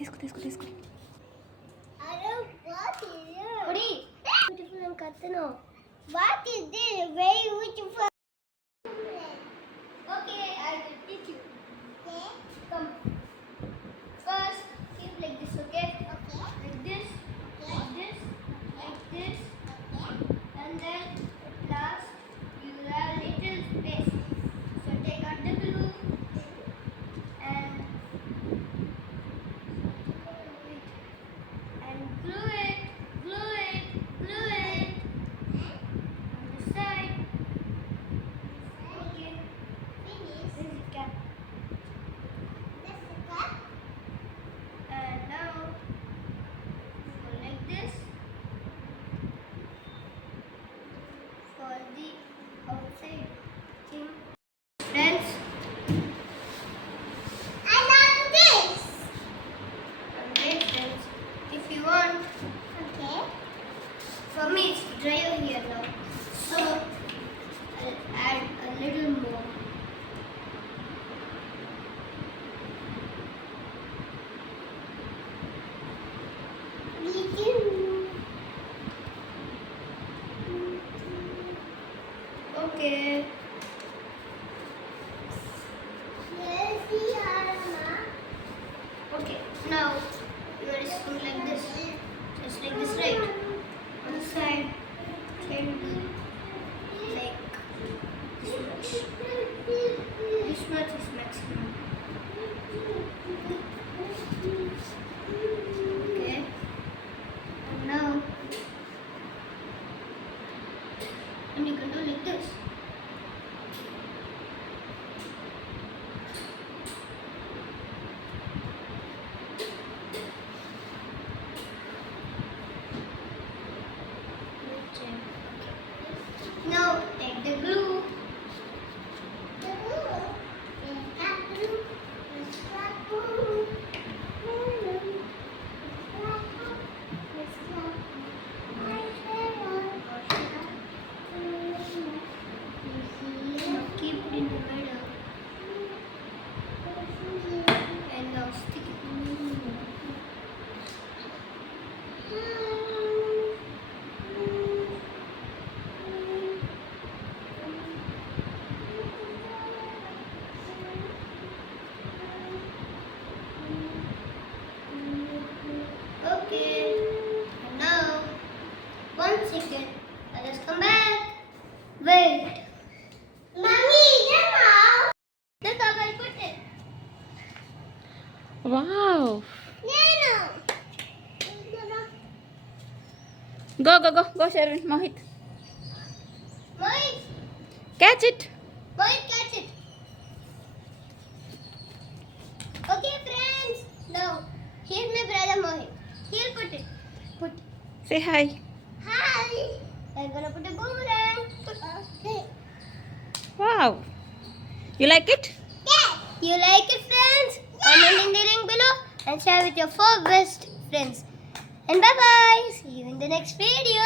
తీసుకో. Beautiful and Katano. What is this? Very beautiful. Okay, I will teach you. Okay. Come. First, keep like this, okay? Okay. Like this. Okay. Like this. Okay. Like this. Okay. And then at last, you have little space. So take out the glue and glue it. Glue it. On the side. Okay. Finish. This is the cap. That's the cap. And now go like this for the outside thing. Friends, I love this. Okay, friends, if you want. Okay. For me, it's drier here now, so I'll add a little more. Okay. Okay, now you are just like this. Just like this, right? On the side, can do like this much. This much is maximum. Okay. And now, and you can do like this. Now take the glue. Keep it in the middle. And now stick it. Okay, and now 1 second. Let us come back. Wait, mommy, now. Look how I put it. Wow. No. Go, Sharvin. Mohit. Mohit, Catch it. catch it. Okay, friends. Now, here's my brother Mohit. He'll put it. Say hi. Hi. I'm gonna put a boomerang. Okay. Wow. You like it? Yeah. You like it, friends? Comment in the link below and share with your 4 best friends. And bye-bye. See you in the next video.